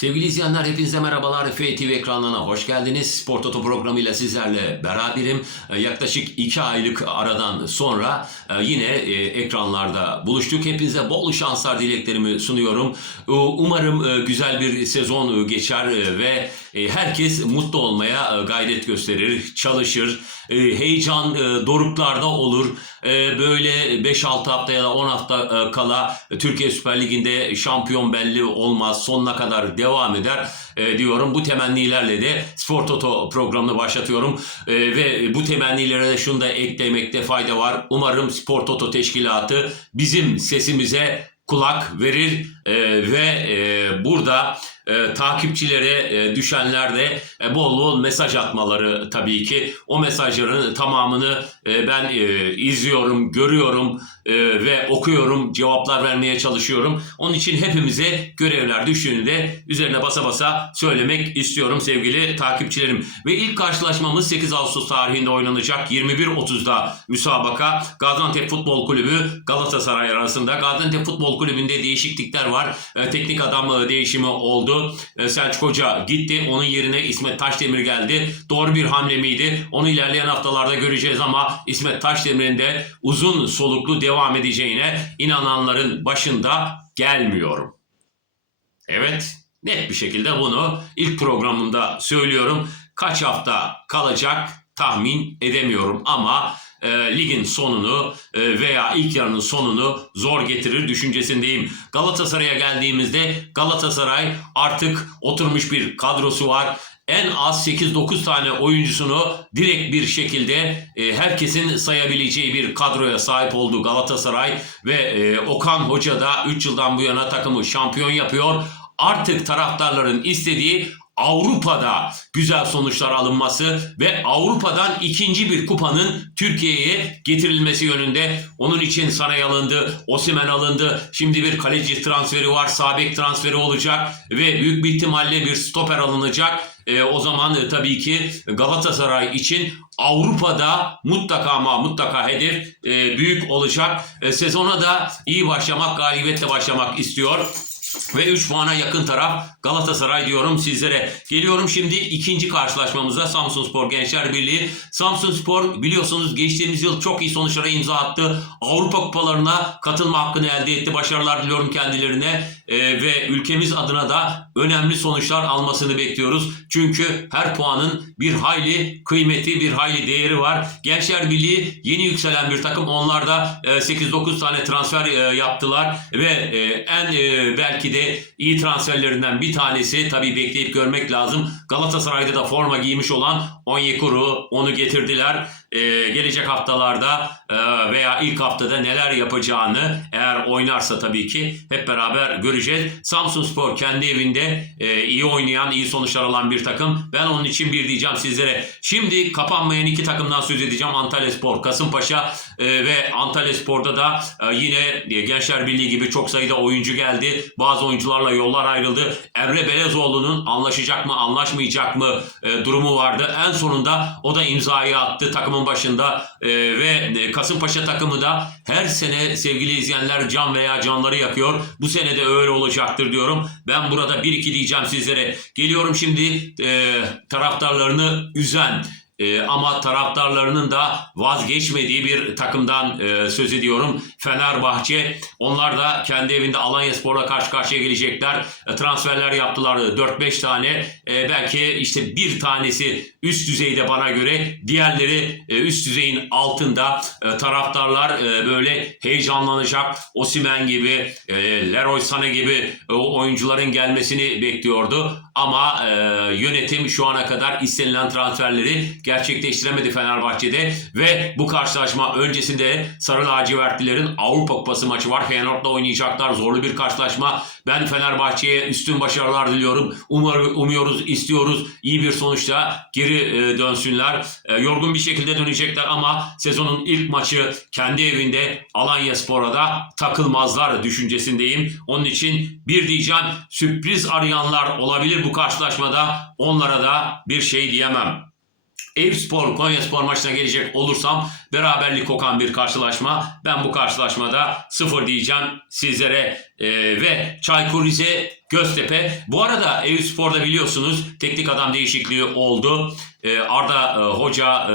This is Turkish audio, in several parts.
Sevgili izleyenler hepinize merhabalar. FTV ekranlarına hoş geldiniz. Spor Toto programıyla sizlerle beraberim. Ee, Yaklaşık iki aylık aradan sonra e, yine e, ekranlarda buluştuk. Hepinize bol şanslar dileklerimi sunuyorum. Umarım e, güzel bir sezon geçer e, ve e, herkes mutlu olmaya e, gayret gösterir, çalışır. E, Heyecan e, doruklarda olur. E, Böyle 5-6 hafta ya da 10 hafta e, kala Türkiye Süper Ligi'nde şampiyon belli olmaz. Sonuna kadar devam eder e, diyorum. Bu temennilerle de Spor Toto programını başlatıyorum. E, ve bu temennilere de şunu da eklemekte fayda var. Umarım Spor Toto teşkilatı bizim sesimize kulak verir e, ve e, burada e, takipçilere e, düşenler de e, bol bol mesaj atmaları tabii ki. O mesajların tamamını e, ben e, izliyorum, görüyorum e, ve okuyorum, cevaplar vermeye çalışıyorum. Onun için hepimize görevler düştüğünü de üzerine basa basa söylemek istiyorum sevgili takipçilerim. Ve ilk karşılaşmamız 8 Ağustos tarihinde oynanacak 21.30'da müsabaka Gaziantep Futbol Kulübü Galatasaray arasında. Gaziantep Futbol Kulübü'nde değişiklikler var. E, teknik adam e, değişimi oldu. E, Selçuk Hoca gitti. Onun yerine İsmet Taşdemir geldi. Doğru bir hamle miydi? Onu ilerleyen haftalarda göreceğiz ama İsmet Taşdemir'in de uzun soluklu devam edeceğine inananların başında gelmiyorum. Evet, net bir şekilde bunu ilk programımda söylüyorum. Kaç hafta kalacak tahmin edemiyorum ama e, ligin sonunu e, veya ilk yarının sonunu zor getirir düşüncesindeyim. Galatasaray'a geldiğimizde Galatasaray artık oturmuş bir kadrosu var. En az 8-9 tane oyuncusunu direkt bir şekilde e, herkesin sayabileceği bir kadroya sahip olduğu Galatasaray ve e, Okan Hoca da 3 yıldan bu yana takımı şampiyon yapıyor. Artık taraftarların istediği Avrupa'da güzel sonuçlar alınması ve Avrupa'dan ikinci bir kupanın Türkiye'ye getirilmesi yönünde. Onun için Sanay alındı, Osimen alındı. Şimdi bir kaleci transferi var, sabek transferi olacak ve büyük bir ihtimalle bir stoper alınacak. E, o zaman e, tabii ki Galatasaray için Avrupa'da mutlaka ama mutlaka hedef e, büyük olacak. E, sezona da iyi başlamak, galibiyetle başlamak istiyor. Ve 3 puana yakın taraf Galatasaray diyorum sizlere. Geliyorum şimdi ikinci karşılaşmamıza Samsun Spor Gençler Birliği. Samsun Spor biliyorsunuz geçtiğimiz yıl çok iyi sonuçlara imza attı. Avrupa kupalarına katılma hakkını elde etti. Başarılar diliyorum kendilerine. Ee, ve ülkemiz adına da önemli sonuçlar almasını bekliyoruz. Çünkü her puanın bir hayli kıymeti, bir hayli değeri var. Gençler Birliği yeni yükselen bir takım. Onlar da e, 8-9 tane transfer e, yaptılar ve e, en e, belki de iyi transferlerinden bir tanesi tabii bekleyip görmek lazım. Galatasaray'da da forma giymiş olan Onyekuru onu getirdiler. E, gelecek haftalarda e, veya ilk haftada neler yapacağını eğer oynarsa tabii ki hep beraber göreceğiz. Samsun Spor kendi evinde e, iyi oynayan, iyi sonuçlar alan bir takım. Ben onun için bir diyeceğim sizlere. Şimdi kapanmayan iki takımdan söz edeceğim. Antalya Spor, Kasımpaşa e, ve Antalya Spor'da da e, yine e, Gençler Birliği gibi çok sayıda oyuncu geldi. Bazı oyuncularla yollar ayrıldı. Emre Belezoğlu'nun anlaşacak mı, anlaşmayacak mı e, durumu vardı. En sonunda o da imzayı attı takımın başında e, ve e, Kasımpaşa takımı da her sene sevgili izleyenler can veya canları yakıyor. Bu sene de öyle olacaktır diyorum. Ben burada bir iki diyeceğim sizlere. Geliyorum şimdi e, taraftarlarını üzen e, ama taraftarlarının da vazgeçmediği bir takımdan e, söz ediyorum. Fenerbahçe. Onlar da kendi evinde Alanya Spor'la karşı karşıya gelecekler. E, transferler yaptılar 4-5 tane. E, belki işte bir tanesi üst düzeyde bana göre. Diğerleri üst düzeyin altında. Taraftarlar böyle heyecanlanacak. Osimen gibi, Leroy Sané gibi oyuncuların gelmesini bekliyordu. Ama yönetim şu ana kadar istenilen transferleri gerçekleştiremedi Fenerbahçe'de ve bu karşılaşma öncesinde Sarı Lacivertlilerin Avrupa Kupası maçı var. Feyenoord'la oynayacaklar. Zorlu bir karşılaşma. Ben Fenerbahçe'ye üstün başarılar diliyorum. Umar, umuyoruz, istiyoruz. iyi bir sonuçla geri e, dönsünler. E, yorgun bir şekilde dönecekler ama sezonun ilk maçı kendi evinde Alanya Spor'a da takılmazlar düşüncesindeyim. Onun için bir diyeceğim sürpriz arayanlar olabilir bu karşılaşmada. Onlara da bir şey diyemem. Eyüpspor Konyaspor maçına gelecek olursam beraberlik kokan bir karşılaşma. Ben bu karşılaşmada sıfır diyeceğim sizlere Ee, ve Çaykur Rize Göztepe. Bu arada Eyüpspor'da biliyorsunuz teknik adam değişikliği oldu. Ee, Arda e, Hoca e,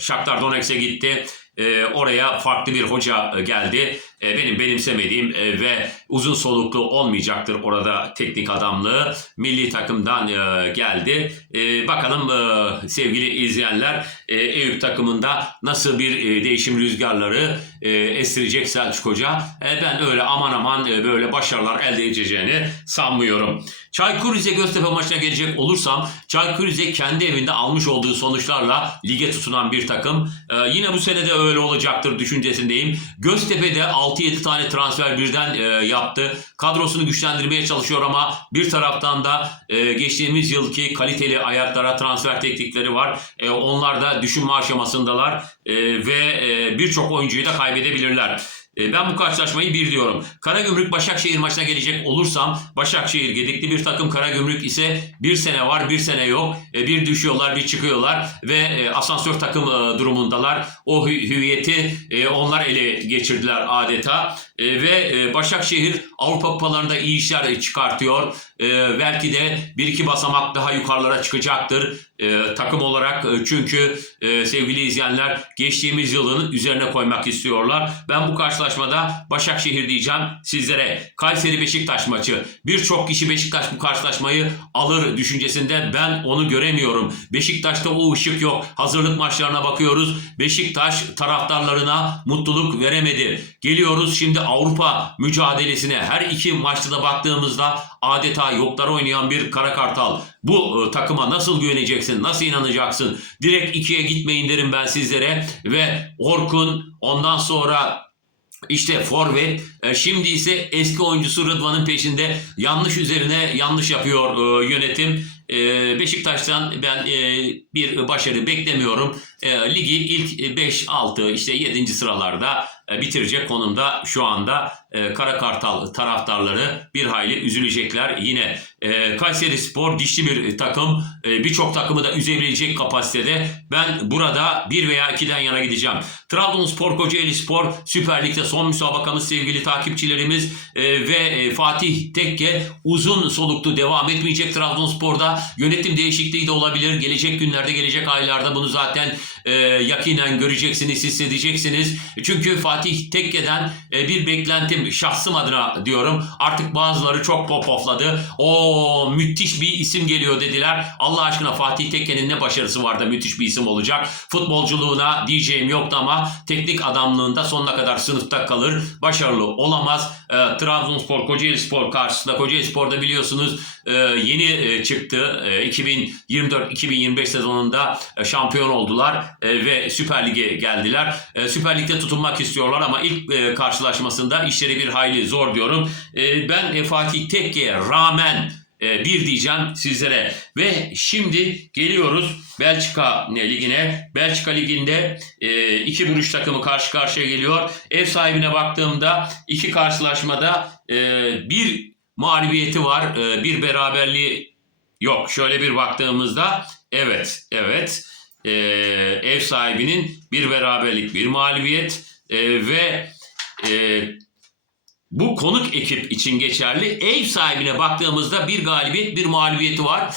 Shakhtar Donetsk'e gitti. E, oraya farklı bir hoca e, geldi. E, benim benimsemediğim e, ve uzun soluklu olmayacaktır orada teknik adamlığı. Milli takımdan e, geldi. E, bakalım e, sevgili izleyenler e, Eyüp takımında nasıl bir e, değişim rüzgarları e, estirecek Selçuk Hoca. E, ben öyle aman aman e, böyle başarılar elde edeceğini sanmıyorum. Çaykur Rize Göztepe maçına gelecek olursam Çaykur Rize kendi evinde almış olduğu sonuçlarla lige tutunan bir takım. E, yine bu sene de öyle olacaktır düşüncesindeyim. Göztepe de 6-7 tane transfer birden e, yaptı. Kadrosunu güçlendirmeye çalışıyor ama bir taraftan da e, geçtiğimiz yılki kaliteli ayaklara transfer teknikleri var. E, onlar da düşünme aşamasındalar e, ve e, birçok oyuncuyu da kaybedebilirler. E, Ben bu karşılaşmayı bir diyorum. Karagümrük Başakşehir maçına gelecek olursam Başakşehir gedikli bir takım Karagümrük ise bir sene var bir sene yok. E, Bir düşüyorlar bir çıkıyorlar ve e, asansör takım e, durumundalar. O hü- hüviyeti e, onlar ele geçirdiler adeta. Ve Başakşehir Avrupa kupalarında iyi işler çıkartıyor. Belki de bir iki basamak daha yukarılara çıkacaktır e, takım olarak. E, Çünkü e, sevgili izleyenler geçtiğimiz yılın üzerine koymak istiyorlar. Ben bu karşılaşmada Başakşehir diyeceğim sizlere. Kayseri Beşiktaş maçı. Birçok kişi Beşiktaş bu karşılaşmayı alır düşüncesinde ben onu göremiyorum. Beşiktaş'ta o ışık yok. Hazırlık maçlarına bakıyoruz. Beşiktaş taraftarlarına mutluluk veremedi. Geliyoruz şimdi Avrupa mücadelesine. Her iki maçta da baktığımızda adeta yoklara oynayan bir Kara Kartal. Bu e, takıma nasıl güveneceksin? Nasıl inanacaksın? Direkt ikiye gitmeyin derim ben sizlere. Ve Orkun ondan sonra işte forvet e, şimdi ise eski oyuncusu Rıdvan'ın peşinde yanlış üzerine yanlış yapıyor e, yönetim. Beşiktaş'tan ben bir başarı beklemiyorum. Ligi ilk 5 6 işte 7. sıralarda bitirecek konumda şu anda e, Kara Kartal taraftarları bir hayli üzülecekler. Yine e, Kayseri Spor dişli bir takım. E, Birçok takımı da üzebilecek kapasitede. Ben burada 1 veya 2'den yana gideceğim. Trabzonspor, Kocaeli Spor Süper Lig'de son müsabakamız sevgili takipçilerimiz ve Fatih Tekke uzun soluklu devam etmeyecek Trabzonspor'da. Yönetim değişikliği de olabilir. Gelecek günlerde, gelecek aylarda bunu zaten e, yakinen göreceksiniz, hissedeceksiniz. Çünkü Fatih Tekke'den bir beklentim şahsım adına diyorum. Artık bazıları çok popofladı. O müthiş bir isim geliyor dediler. Allah aşkına Fatih Tekke'nin ne başarısı var da müthiş bir isim olacak. Futbolculuğuna diyeceğim yoktu ama teknik adamlığında sonuna kadar sınıfta kalır. Başarılı olamaz. E, Trabzonspor, Kocaeli Spor karşısında. Kocaeli Spor'da biliyorsunuz yeni e, çıktı. E, 2024-2025 sezonunda e, şampiyon oldular e, ve Süper Lig'e geldiler. Süper Lig'de tutunmak istiyorlar ama ilk karşılaşmasında işleri bir hayli zor diyorum. Ben Fatih Tekke'ye rağmen bir diyeceğim sizlere. Ve şimdi geliyoruz Belçika Ligi'ne. Belçika Ligi'nde e, iki vuruş takımı karşı karşıya geliyor. Ev sahibine baktığımda iki karşılaşmada bir mağlubiyeti var. E, bir beraberliği yok. Şöyle bir baktığımızda evet, evet. E, ev sahibinin bir beraberlik, bir mağlubiyet e, ve bu konuk ekip için geçerli. Ev sahibine baktığımızda bir galibiyet, bir mağlubiyeti var.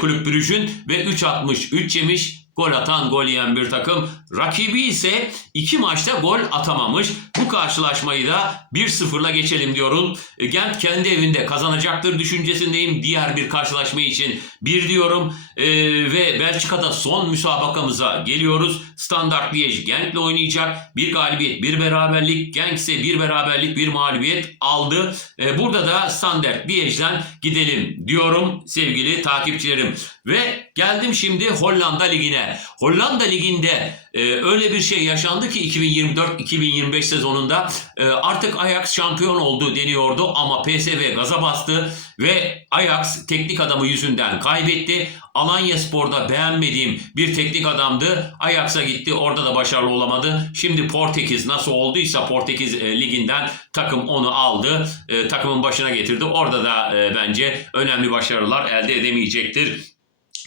Kulüp Brüj'ün ve 3 atmış, 3 yemiş. Gol atan, gol yiyen bir takım. Rakibi ise iki maçta gol atamamış. Bu karşılaşmayı da 1-0'la geçelim diyorum. E, Gent kendi evinde kazanacaktır düşüncesindeyim. Diğer bir karşılaşma için bir diyorum. E, ve Belçika'da son müsabakamıza geliyoruz. Standart Liège Gent'le oynayacak. Bir galibiyet, bir beraberlik. Genk ise bir beraberlik, bir mağlubiyet aldı. E, burada da Standart Liège'den gidelim diyorum sevgili takipçilerim. Ve geldim şimdi Hollanda Ligi'ne. Hollanda Ligi'nde e, öyle bir şey yaşandı ki 2024-2025 sezonunda e, artık Ajax şampiyon oldu deniyordu ama PSV gaza bastı ve Ajax teknik adamı yüzünden kaybetti. Alanya Spor'da beğenmediğim bir teknik adamdı. Ajax'a gitti. Orada da başarılı olamadı. Şimdi Portekiz nasıl olduysa Portekiz e, liginden takım onu aldı. E, takımın başına getirdi. Orada da e, bence önemli başarılar elde edemeyecektir.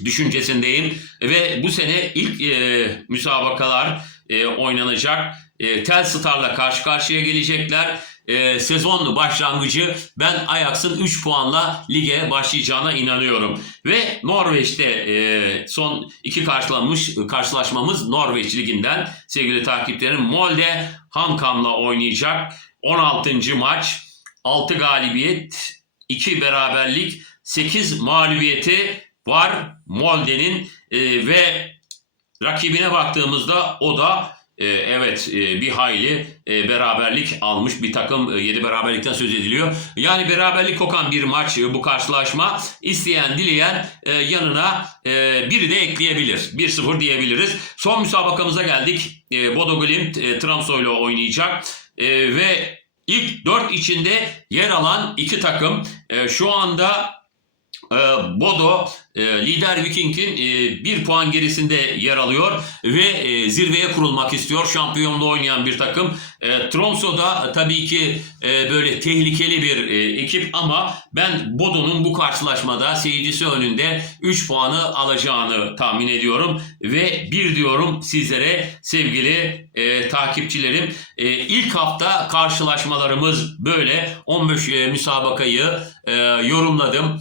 Düşüncesindeyim ve bu sene ilk e, müsabakalar e, oynanacak. E, Telstar'la karşı karşıya gelecekler. E, sezon başlangıcı ben Ajax'ın 3 puanla lige başlayacağına inanıyorum. Ve Norveç'te e, son iki karşılanmış karşılaşmamız Norveç liginden sevgili takipçilerim Molde Hankam'la oynayacak. 16. maç 6 galibiyet 2 beraberlik 8 mağlubiyeti var Molde'nin E, ve rakibine baktığımızda o da e, evet e, bir hayli e, beraberlik almış bir takım 7 beraberlikten söz ediliyor. Yani beraberlik kokan bir maç e, bu karşılaşma. İsteyen dileyen e, yanına e, biri de ekleyebilir. 1-0 diyebiliriz. Son müsabakamıza geldik. E, Bodo Glimt e, Tromsø ile oynayacak. E, ve ilk 4 içinde yer alan iki takım e, şu anda e, Bodo e, lider Viking'in e, bir puan gerisinde yer alıyor ve e, zirveye kurulmak istiyor. Şampiyonluğu oynayan bir takım. E, Tromsø da tabii ki böyle tehlikeli bir ekip ama ben Bodo'nun bu karşılaşmada seyircisi önünde 3 puanı alacağını tahmin ediyorum ve bir diyorum sizlere sevgili takipçilerim. İlk hafta karşılaşmalarımız böyle 15 e, müsabakayı yorumladım.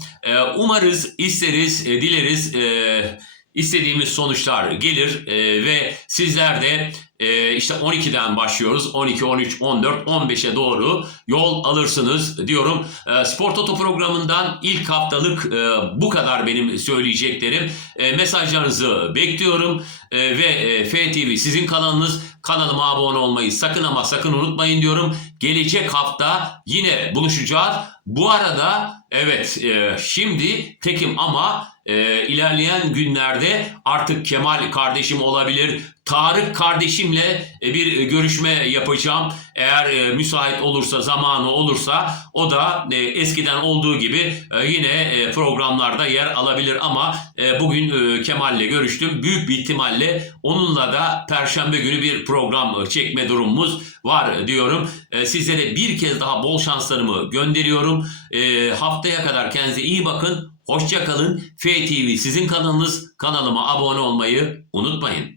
Umarız, isteriz, dileriz e, istediğimiz sonuçlar gelir e, ve sizler de e, işte 12'den başlıyoruz. 12, 13, 14, 15'e doğru yol alırsınız diyorum. E, Spor Toto programından ilk haftalık e, bu kadar benim söyleyeceklerim. E, mesajlarınızı bekliyorum E, ve e, FTV sizin kanalınız. Kanalıma abone olmayı sakın ama sakın unutmayın diyorum. Gelecek hafta yine buluşacağız. Bu arada evet e, şimdi tekim ama e, ilerleyen günlerde artık Kemal kardeşim olabilir. Tarık kardeşimle e, bir e, görüşme yapacağım. Eğer e, müsait olursa, zamanı olursa o da e, eskiden olduğu gibi e, yine e, programlarda yer alabilir ama e, bugün e, Kemal'le görüştüm. Büyük bir ihtimalle onunla da perşembe günü bir program e, çekme durumumuz var diyorum. E, sizlere bir kez daha bol şanslarımı gönderiyorum. E, haftaya kadar kendinize iyi bakın. Hoşça kalın. FTV sizin kanalınız. Kanalıma abone olmayı unutmayın.